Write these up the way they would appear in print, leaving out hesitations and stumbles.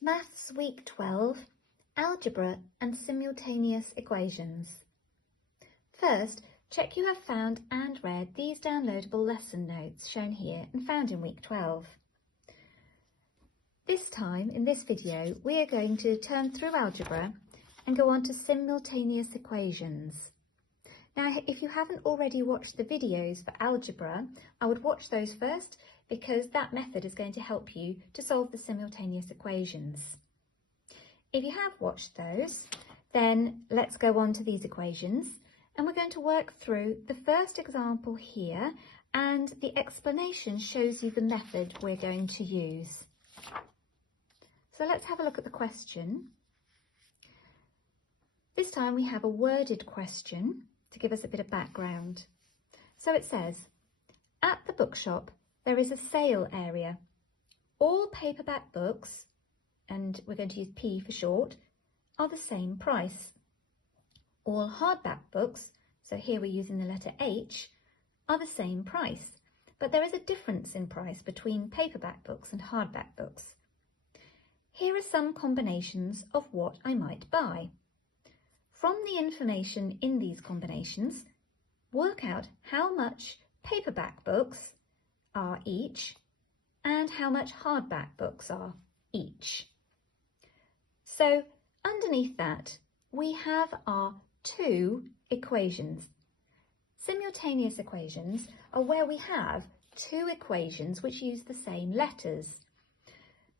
Maths Week 12, Algebra and Simultaneous Equations. First, check you have found and read these downloadable lesson notes shown here and found in Week 12. This time, in this video, we are going to turn through Algebra and go on to Simultaneous Equations. Now, if you haven't already watched the videos for Algebra, I would watch those first because that method is going to help you to solve the simultaneous equations. If you have watched those, then let's go on to these equations and we're going to work through the first example here, and the explanation shows you the method we're going to use. So let's have a look at the question. This time we have a worded question to give us a bit of background. So it says, at the bookshop there is a sale area. All paperback books, and we're going to use P for short, are the same price. All hardback books, so here we're using the letter H, are the same price, but there is a difference in price between paperback books and hardback books. Here are some combinations of what I might buy. From the information in these combinations, work out how much paperback books are each and how much hardback books are each. So underneath that, we have our two equations. Simultaneous equations are where we have two equations which use the same letters.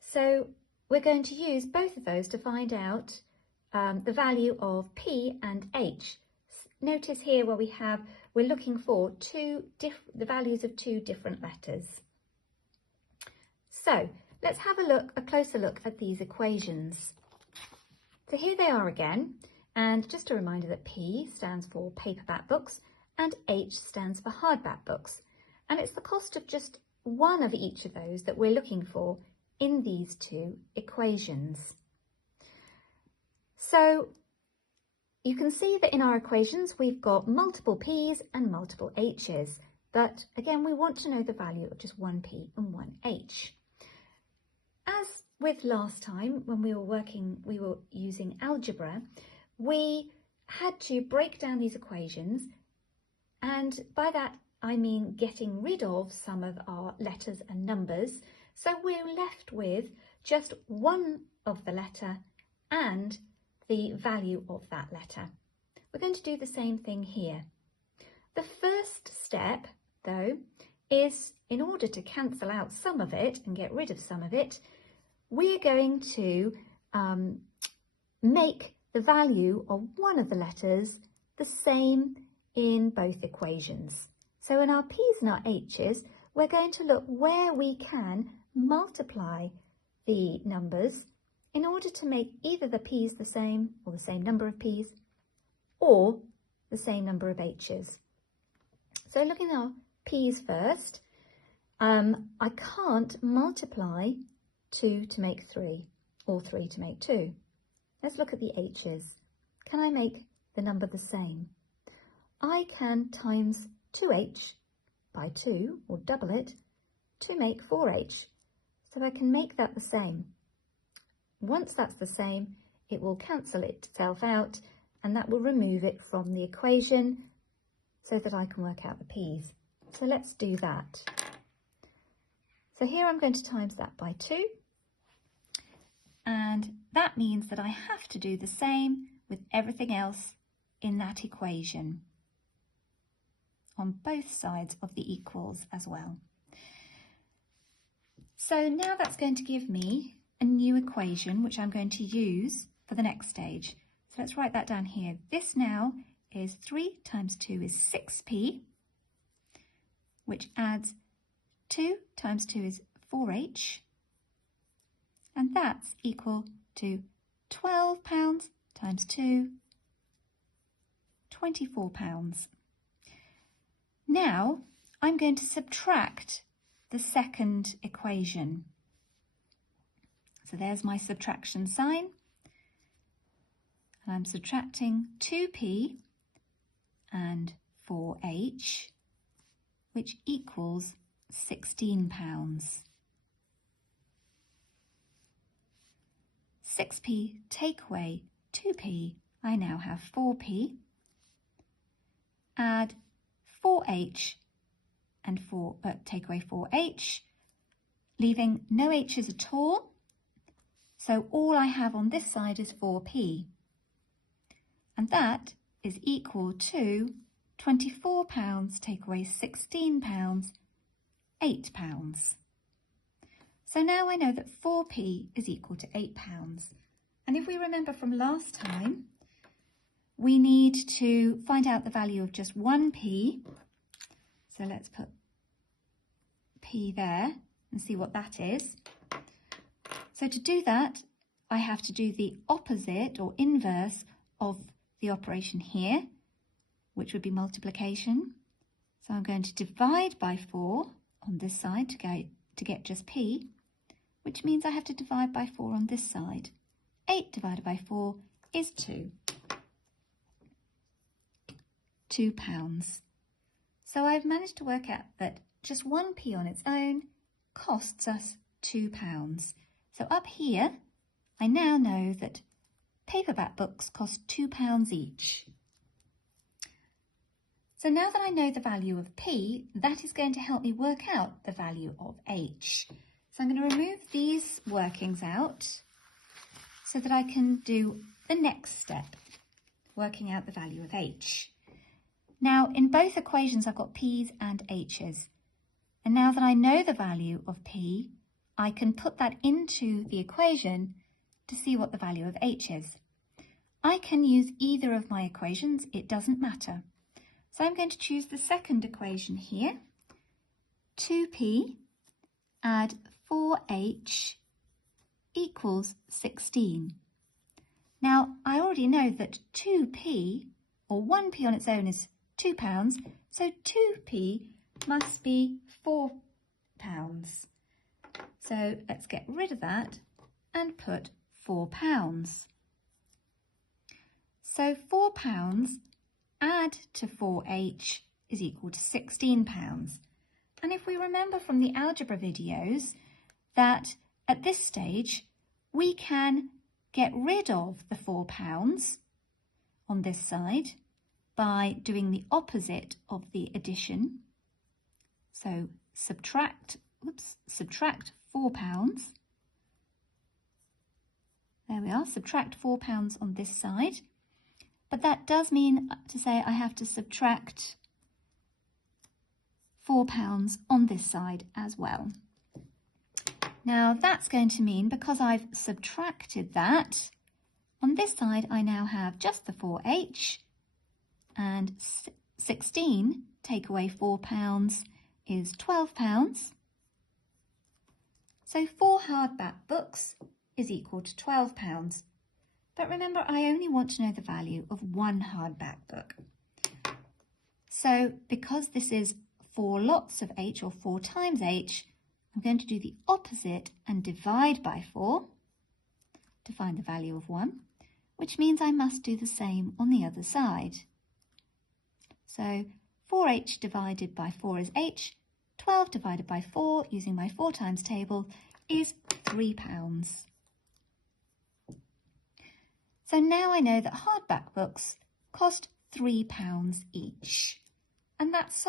So we're going to use both of those to find out the value of P and H. Notice here where we're looking for the values of two different letters. So let's have a closer look at these equations. So here they are again, and just a reminder that P stands for paperback books and H stands for hardback books, and it's the cost of just one of each of those that we're looking for in these two equations. So you can see that in our equations we've got multiple P's and multiple H's, but again we want to know the value of just one P and one H. As with last time when we were using algebra, we had to break down these equations, and by that I mean getting rid of some of our letters and numbers, so we're left with just one of the letter and the value of that letter. We're going to do the same thing here. The first step, though, is in order to cancel out some of it and get rid of some of it, we're going to make the value of one of the letters the same in both equations. So in our P's and our H's, we're going to look where we can multiply the numbers in order to make either the P's the same, or the same number of P's, or the same number of H's. So looking at our P's first, I can't multiply 2 to make 3, or 3 to make 2. Let's look at the H's. Can I make the number the same? I can times 2H by 2, or double it, to make 4H. So I can make that the same. Once that's the same, it will cancel itself out, and that will remove it from the equation so that I can work out the P's. So let's do that. So here I'm going to times that by 2, and that means that I have to do the same with everything else in that equation on both sides of the equals as well. So now that's going to give me a new equation which I'm going to use for the next stage. So let's write that down here. This now is 3 times 2 is 6p, which adds 2 times 2 is 4h, and that's equal to £12 times 2, £24. Now I'm going to subtract the second equation. So there's my subtraction sign, and I'm subtracting 2p and 4h, which equals £16. 6p take away 2p, I now have 4p. Add 4h and take away 4h, leaving no h's at all. So all I have on this side is 4p. And that is equal to £24 take away £16, £8. So now I know that 4p is equal to £8. And if we remember from last time, we need to find out the value of just 1p. So let's put p there and see what that is. So to do that, I have to do the opposite or inverse of the operation here, which would be multiplication. So I'm going to divide by 4 on this side to get just p, which means I have to divide by 4 on this side. 8 divided by 4 is 2. £2. So I've managed to work out that just 1p on its own costs us £2. So up here, I now know that paperback books cost £2 each. So now that I know the value of p, that is going to help me work out the value of h. So I'm going to remove these workings out so that I can do the next step, working out the value of h. Now, in both equations, I've got p's and h's. And now that I know the value of p, I can put that into the equation to see what the value of h is. I can use either of my equations, it doesn't matter. So I'm going to choose the second equation here. 2p add 4h equals 16. Now, I already know that 2p, or 1p on its own, is £2, so 2p must be £4. So let's get rid of that and put £4. So £4 add to 4h is equal to £16. And if we remember from the algebra videos that at this stage we can get rid of the £4 on this side by doing the opposite of the addition. So subtract £4. There we are, subtract £4 on this side. But that does mean to say I have to subtract £4 on this side as well. Now that's going to mean, because I've subtracted that, on this side I now have just the 4h, and 16 take away £4 is £12. So 4 hardback books is equal to £12. But remember, I only want to know the value of 1 hardback book. So because this is 4 lots of h, or 4 times h, I'm going to do the opposite and divide by 4 to find the value of 1, which means I must do the same on the other side. So 4h divided by 4 is h, 12 divided by 4, using my 4 times table, is £3. So now I know that hardback books cost £3 each. And that's